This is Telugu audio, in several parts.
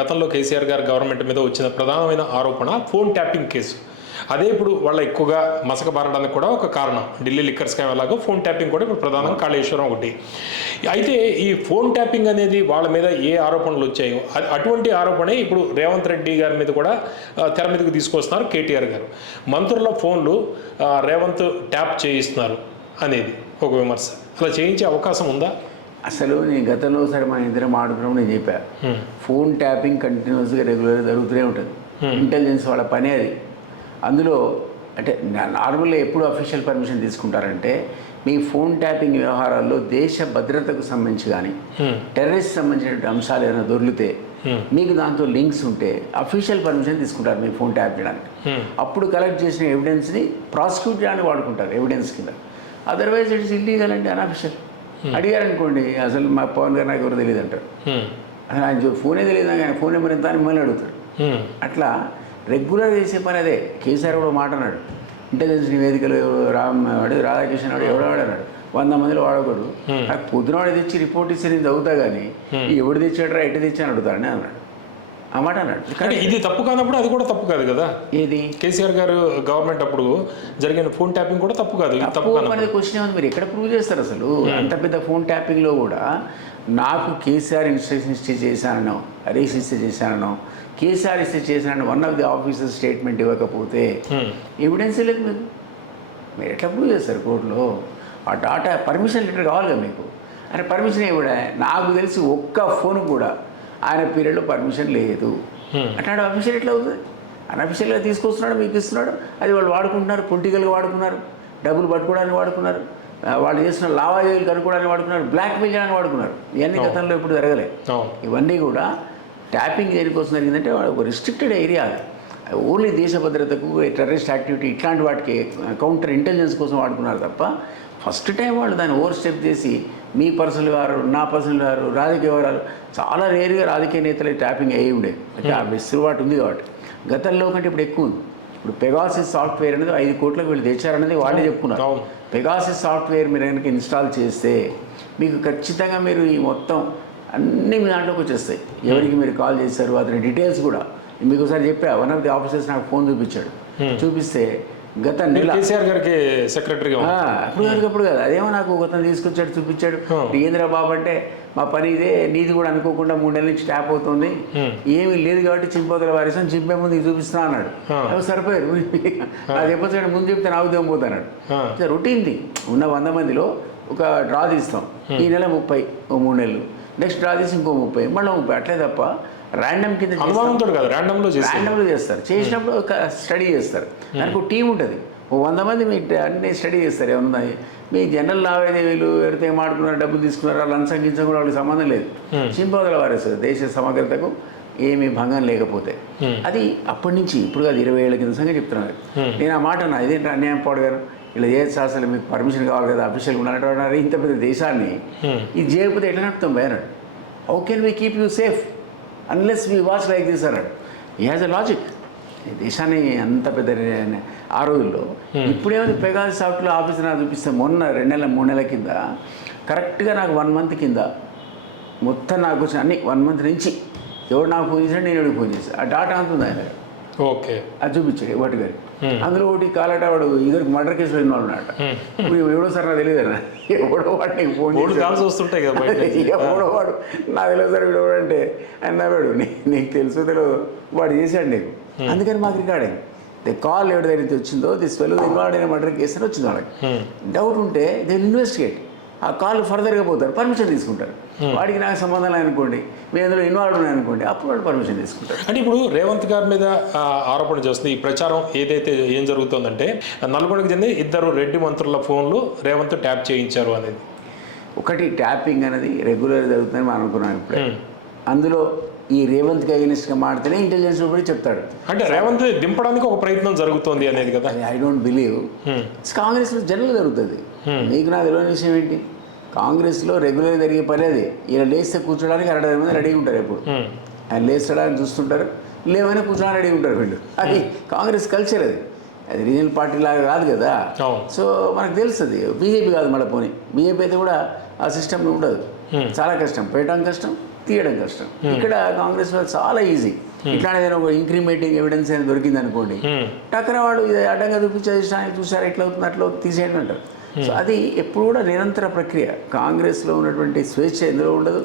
గతంలో కేసీఆర్ గారు గవర్నమెంట్ మీద వచ్చిన ప్రధానమైన ఆరోపణ ఫోన్ ట్యాపింగ్ కేసు. అదే ఇప్పుడు వాళ్ళ ఎక్కువగా మసకబారడానికి కూడా ఒక కారణం. ఢిల్లీ లిక్కర్ స్కామ్ ఎలాగో ఫోన్ ట్యాపింగ్ కూడా ఇప్పుడు ప్రధానంగా కాళేశ్వరం ఒకటి. అయితే ఈ ఫోన్ ట్యాపింగ్ అనేది వాళ్ళ మీద ఏ ఆరోపణలు వచ్చాయో అటువంటి ఆరోపణే ఇప్పుడు రేవంత్ రెడ్డి గారి మీద కూడా తెర మీదకి తీసుకొస్తున్నారు కేటీఆర్ గారు. మంత్రుల ఫోన్లు రేవంత్ ట్యాప్ చేయిస్తున్నారు అనేది ఒక విమర్శ. అలా చేయించే అవకాశం ఉందా? అసలు నేను గతంలో ఒకసారి మన ఇద్దరం ఆడుకున్నప్పుడు నేను చెప్పాను, ఫోన్ ట్యాపింగ్ కంటిన్యూస్గా రెగ్యులర్గా జరుగుతూనే ఉంటుంది. ఇంటెలిజెన్స్ వాళ్ళ పనే అది. అందులో అంటే నార్మల్గా ఎప్పుడు అఫీషియల్ పర్మిషన్ తీసుకుంటారంటే మీ ఫోన్ ట్యాపింగ్ వ్యవహారాల్లో దేశ భద్రతకు సంబంధించి కానీ టెర్రరిస్ట్ సంబంధించిన అంశాలు ఏదైనా దొరికితే మీకు దాంతో లింక్స్ ఉంటే అఫీషియల్ పర్మిషన్ తీసుకుంటారు మీ ఫోన్ ట్యాప్ చేయడానికి. అప్పుడు కలెక్ట్ చేసిన ఎవిడెన్స్ని ప్రాసిక్యూట్ చేయడానికి వాడుకుంటారు ఎవిడెన్స్ కింద. అదర్వైజ్ ఇట్స్ ఇల్లీగల్ అంటే అన్అఫీషియల్. అడిగారనుకోండి అసలు మా పవన్ గారు నాకు ఎవరు తెలియదు అంటారు. అసలు ఆయన ఫోనే తెలియదు, ఆయన ఫోన్ నెంబర్ ఎంత అని మిమ్మల్ని అడుగుతాడు. అట్లా రెగ్యులర్ చేసే పని అదే. కేసీఆర్ కూడా మాట అన్నాడు, ఇంటెలిజెన్స్ నివేదికలు రాధాకృష్ణ వాడు ఎవడో అన్నాడు 100 మందిలో వాడకూడదు. నాకు పొద్దునవాడు తెచ్చి రిపోర్ట్ ఇస్తే నేను చదువుతా కానీ ఎవడు తెచ్చాడరా ఎటు తెచ్చాను అడుగుతాడని అన్నాడు. ఆ మాట అన్నాడు. కానీ ఇది తప్పు కానప్పుడు అది కూడా తప్పు కాదు కదా. ఏది కేసీఆర్ గారు గవర్నమెంట్ అప్పుడు జరిగిన ఫోన్ ట్యాపింగ్ కూడా తప్పు కాదు. తప్పు అనేది క్వశ్చన్ ఏముంది, మీరు ఎక్కడ ప్రూవ్ చేస్తారు అసలు? అంత పెద్ద ఫోన్ ట్యాపింగ్లో కూడా నాకు కేసీఆర్ ఇన్స్ట్రక్షన్ ఇస్తే చేశానో, హరీష్ ఇస్తే చేశానో, కేసీఆర్ ఇస్తే చేశానని one of the officer statement ఇవ్వకపోతే ఎవిడెన్స్ లేదు. మీరు ఎట్లా ప్రూవ్ చేస్తారు కోర్టులో? ఆ డాటా పర్మిషన్ లెటర్ కావాలి కదా మీకు. ఆయన పర్మిషన్ ఇవ్వడా? నాకు తెలిసి ఒక్క ఫోన్ కూడా ఆయన పీరియడ్లో పర్మిషన్ లేదు. అట్లాంటి అఫీషియల్ ఎట్లా అవుతుంది? అన్అఫీషియల్గా తీసుకొస్తున్నాడు, మీకు ఇస్తున్నాడు, అది వాళ్ళు వాడుకుంటున్నారు, పొలిటికల్గా వాడుకున్నారు, డబ్బులు పట్టుకోవడానికి వాడుకున్నారు, వాళ్ళు చేసిన లావాదేవీలు కనుక్కోవడానికి వాడుకున్నారు, బ్లాక్మెయిల్ చేయడానికి వాడుకున్నారు. ఇవన్నీ గతంలో ఎప్పుడు జరగలేదు. ఇవన్నీ కూడా ట్యాపింగ్ దేనికోసం జరిగిందంటే ఒక రిస్ట్రిక్టెడ్ ఏరియా. అది ఓన్లీ దేశ భద్రతకు, టెర్రరిస్ట్ యాక్టివిటీ ఇట్లాంటి వాటికి కౌంటర్ ఇంటెలిజెన్స్ కోసం వాడుకున్నారు తప్ప ఫస్ట్ టైం వాళ్ళు దాన్ని ఓవర్ స్టెప్ చేసి మీ పర్సనల్ వ్యవహారాలు, నా పర్సనల్ వ్యవహారాలు, రాజకీయ వ్యవహారాలు చాలా రేరుగా రాజకీయ నేతలు ట్యాపింగ్ అయ్యి ఉండేది. అంటే ఆ వెసులుబాటు ఉంది కాబట్టి. గతంలో కంటే ఇప్పుడు ఎక్కువ ఉంది. ఇప్పుడు పెగాసిస్ సాఫ్ట్వేర్ అనేది 5 కోట్లకు వీళ్ళు తెచ్చారనేది వాళ్ళే చెప్పుకున్నారు. పెగాసిస్ సాఫ్ట్వేర్ మీరు కనుక ఇన్స్టాల్ చేస్తే మీకు ఖచ్చితంగా మీరు ఈ మొత్తం అన్నీ మీ దాంట్లోకి వచ్చేస్తాయి. ఎవరికి మీరు కాల్ చేశారు అతని డీటెయిల్స్ కూడా మీకు ఒకసారి చెప్పా. వన్ ఆఫ్ ది ఆఫీసర్స్ నాకు ఫోన్ చూపించాడు. చూపిస్తే గత నెల కేసీఆర్ గారికి సెక్రటరీగా అప్పుడు కదా అదేమో నాకు గతం తీసుకొచ్చాడు, చూపించాడు. ఏంద్రా బాబు అంటే మా పని ఇదే, నీది కూడా అనుకోకుండా 3 నెలల నుంచి ట్యాప్ అవుతుంది, ఏమీ లేదు కాబట్టి చింపోతల వారిసం చింపే ముందు ఇది చూపిస్తున్నా అన్నాడు. సరిపోయారు. నాకు చెప్పొచ్చాడు ముందు చెప్తే నా ఉద్యోగం పోతాడు. రొటీన్ది ఉన్న 100 మందిలో ఒక డ్రా తీస్తాం. ఈ నెల 30, ఓ 3 నెలలు, నెక్స్ట్ డ్రా తీసి ఇంకో 30, మళ్ళీ 30, అట్లే తప్ప ర్యాండమ్ కింద ర్యాండమ్లో చేస్తారు. చేసినప్పుడు ఒక స్టడీ చేస్తారు. దానికి ఒక టీం ఉంటుంది, ఓ 100 మంది మీ అన్నీ స్టడీ చేస్తారు. ఏమన్నా మీ జనరల్ లావాదేవీలు ఎవరితో మాడుకున్నారు, డబ్బులు తీసుకున్నారు, లంచం గించం కూడా వాళ్ళకి సంబంధం లేదు. చింపవదల వారేస్తారు. దేశ సమగ్రతకు ఏమీ భంగం లేకపోతే. అది అప్పటి నుంచి ఇప్పుడు కాదు, 20 ఏళ్ల కింద సంగతి చెప్తున్నారు. నేను ఆ మాట అన్నా, ఇదేంటి అన్యాయం పాడుగారు, ఇలా చేయొచ్చు, అసలు మీకు పర్మిషన్ కావాలి కదా అఫీషియల్గా ఉన్నట్టు. ఇంత పెద్ద దేశాన్ని ఇది చేయకపోతే ఎట్లా నడుపుతాం భయన్నాడు. How can we keep you safe unless we watch like this అన్నాడు. ఈ హ్యాజ్ అ లాజిక్. దేశాన్ని అంత పెద్ద ఆ రోజుల్లో ఇప్పుడేమైనా పెగాసిస్ సాఫ్ట్వేర్ ఆఫీస్ నాకు చూపిస్తే మొన్న 2 నెలల 3 నెలల కింద కరెక్ట్గా నాకు 1 మంత్ కింద మొత్తం నాకు వచ్చిన అన్ని 1 మంత్ నుంచి ఎవడు నాకు ఫోన్ చేశాడు, నేను ఎవరికి ఫోన్ చేశాను, ఆ డాటా అంతుంది ఆయన. ఓకే, అది చూపించాడు వాటి గారి. అందులో ఒకటి కాలట వాడు ఇద్దరికి మర్డర్ కేసులో ఇన్వాల్వ్ ఉన్నాడట. ఇప్పుడు ఎవడో సార్ నాకు తెలియదు అన్న, ఎవడో వాడు నీకు ఫోన్ చేసి వస్తుంటాయి కదా, ఎవడో వాడు నాకు తెలియదు సార్ వీడు అంటే ఆయన నవ్వాడు. నీకు తెలుసు తెలియదు వాడు చేశాడు నీకు, అందుకని మాకు రికార్డ్ అయింది. ది కాల్ ఎవరి దగ్గర నుంచి వచ్చిందో దిస్ వెల్ ఇన్వాల్వ్ అయిన మర్డర్ కేసు అని వచ్చింది. వాళ్ళకి డౌట్ ఉంటే దే ఇన్వెస్టిగేట్, ఆ కాల్ ఫర్దర్గా పోతారు, పర్మిషన్ తీసుకుంటారు. వాడికి నాకు సంబంధం అనుకోండి, మేము అందులో ఇన్వాల్వ్ ఉన్నాయనుకోండి, అప్పుడు వాళ్ళు పర్మిషన్ తీసుకుంటారు. అంటే ఇప్పుడు రేవంత్ గారి మీద ఆరోపణ చేస్తుంది. ఈ ప్రచారం ఏదైతే ఏం జరుగుతుందంటే నల్గొండకు చెంది 2 రెడ్డి మంత్రుల ఫోన్లు రేవంత్ ట్యాప్ చేయించారు అనేది. ఒకటి ట్యాపింగ్ అనేది రెగ్యులర్ జరుగుతుందని మనం అనుకున్నాం. ఇప్పుడే అందులో ఈ రేవంత్కి అగెనిస్ట్గా మాడితేనే ఇంటెలిజెన్స్ కూడా చెప్తాడు. అంటే రేవంత్ దింపడానికి ఒక ప్రయత్నం జరుగుతుంది అనేది కదా. I don't believe. కాంగ్రెస్లో జనరల్ జరుగుతుంది. మీకు నా తెలియని విషయం ఏంటి, కాంగ్రెస్లో రెగ్యులర్గా జరిగే పని అది. ఇలా లేస్తే కూర్చోడానికి 60 మంది రెడీగా ఉంటారు. ఎప్పుడు ఆయన లేస్తాడని చూస్తుంటారు, లేవైనా కూర్చోడానికి రెడీగా ఉంటారు వీళ్ళు. అది కాంగ్రెస్ కల్చర్. అది రీజనల్ పార్టీ లాగా కాదు కదా. సో మనకు తెలుస్తుంది. బీజేపీ కాదు మళ్ళీ పోనీ, బీజేపీ అయితే కూడా ఆ సిస్టమ్ ఉండదు. చాలా కష్టం, పెట్టడం కష్టం, తీయడం కష్టం. ఇక్కడ కాంగ్రెస్ వాళ్ళు చాలా ఈజీ. ఇట్లానే ఏదైనా ఒక ఇంక్రిమేటింగ్ ఎవిడెన్స్ అయినా దొరికింది అనుకోండి, టక్కన వాడు ఇది అడ్డంగా చూపించేసానికి చూసారు ఎట్లా అవుతుంది అట్లా తీసేయండి అంటారు. సో అది ఎప్పుడు కూడా నిరంతర ప్రక్రియ. కాంగ్రెస్లో ఉన్నటువంటి స్వేచ్ఛ ఎందులో ఉండదు.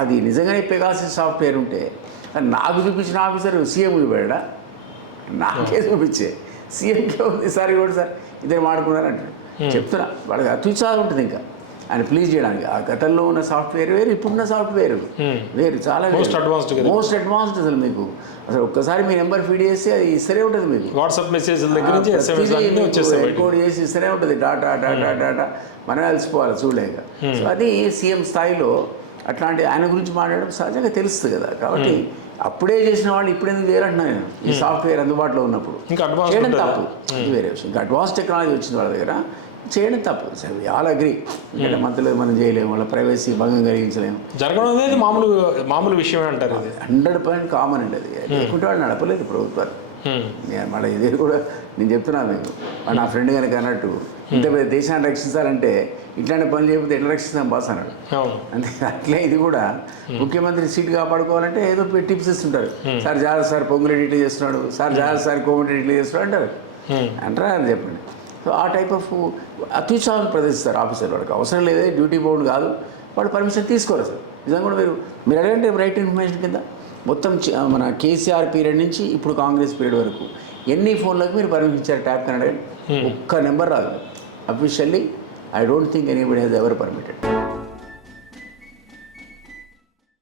అది నిజంగానే పెగాసిస్ సాఫ్ట్వేర్ ఉంటే నాకు చూపించిన ఆఫీసర్ సీఎం చూపాడా, నాకే చూపించే సీఎంకే ఉంది సార్ కూడా సార్ ఇద్దరు మాడుకున్నారు అంటాడు. చెప్తున్నా వాళ్ళకి అత్యుత్సాహం ఉంటుంది ఇంకా ఆయన ప్లీజ్ చేయడానికి. ఆ గతంలో ఉన్న సాఫ్ట్వేర్ వేరు, ఇప్పుడున్న సాఫ్ట్వేర్ వేరు, చాలా మోస్ట్ అడ్వాన్స్డ్. అసలు మీకు అసలు ఒక్కసారి మీ నెంబర్ ఫీడ్ చేస్తే అది ఇస్తూనే ఉంటుంది. మీకు వాట్సాప్ మెసేజ్ దగ్గర నుంచి ఎన్కోడ్ చేసి ఇస్తూనే ఉంటుంది. డాటా డాటా డాటా మనమే అలసిపోవాలి చూడలేక. సో అది సీఎం స్థాయిలో అట్లాంటి ఆయన గురించి మాట్లాడడం సహజంగా తెలుస్తుంది కదా. కాబట్టి అప్పుడే చేసిన వాళ్ళు ఇప్పుడు ఎందుకు చేయాలంటున్నా నేను, ఈ సాఫ్ట్వేర్ అందుబాటులో ఉన్నప్పుడు చేయడం తప్పు. ఇది వేరే విషయం. ఇంకా అడ్వాన్స్ టెక్నాలజీ వచ్చింది వాళ్ళ దగ్గర, చేయడం తప్పు. All agree. ఎందుకంటే మంత్రులు మనం చేయలేము, వాళ్ళ ప్రైవసీ భంగం కలిగించలేము. జరగడం అనేది మామూలు విషయమే అంటారు. 100% కామన్ అండి అది. లేకుంటే వాళ్ళు నడపలేదు ప్రభుత్వాలు. మళ్ళీ ఇది కూడా నేను చెప్తున్నా మీకు, నా ఫ్రెండ్ కనుక అన్నట్టు ఇంత పెద్ద దేశాన్ని రక్షించాలంటే ఇట్లాంటి పనులు చేయకపోతే ఎట్లా రక్షిస్తాం బాస్ అన్నాడు. అంతే అట్లే ఇది కూడా ముఖ్యమంత్రి సీట్ కాపాడుకోవాలంటే ఏదో టిప్స్ ఇస్తుంటారు. సార్ జాగ్రత్త సార్ పొంగులేటి ఇట్లా చేస్తున్నాడు, సార్ జాగ్రత్త సార్ కోమటిరెడ్డి ఇట్లా చేస్తున్నాడు అంటారా అని చెప్పండి. సో ఆ టైప్ ఆఫ్ అత్యుత్సాహం ప్రదర్శిస్తారు ఆఫీసర్. వాడికి అవసరం లేదే, డ్యూటీ బౌండ్ కాదు, వాడు పర్మిషన్ తీసుకోరు సార్. నిజంగా కూడా మీరు అడగండి రైట్ ఇన్ఫర్మేషన్ కింద మొత్తం మన కేసీఆర్ పీరియడ్ నుంచి ఇప్పుడు కాంగ్రెస్ పీరియడ్ వరకు ఎన్ని ఫోన్లకు మీరు పర్మిషన్ ఇచ్చారు ట్యాప్ అని అడగండి, ఒక్క నెంబర్ రాదు. Officially I don't think anybody has ever permitted.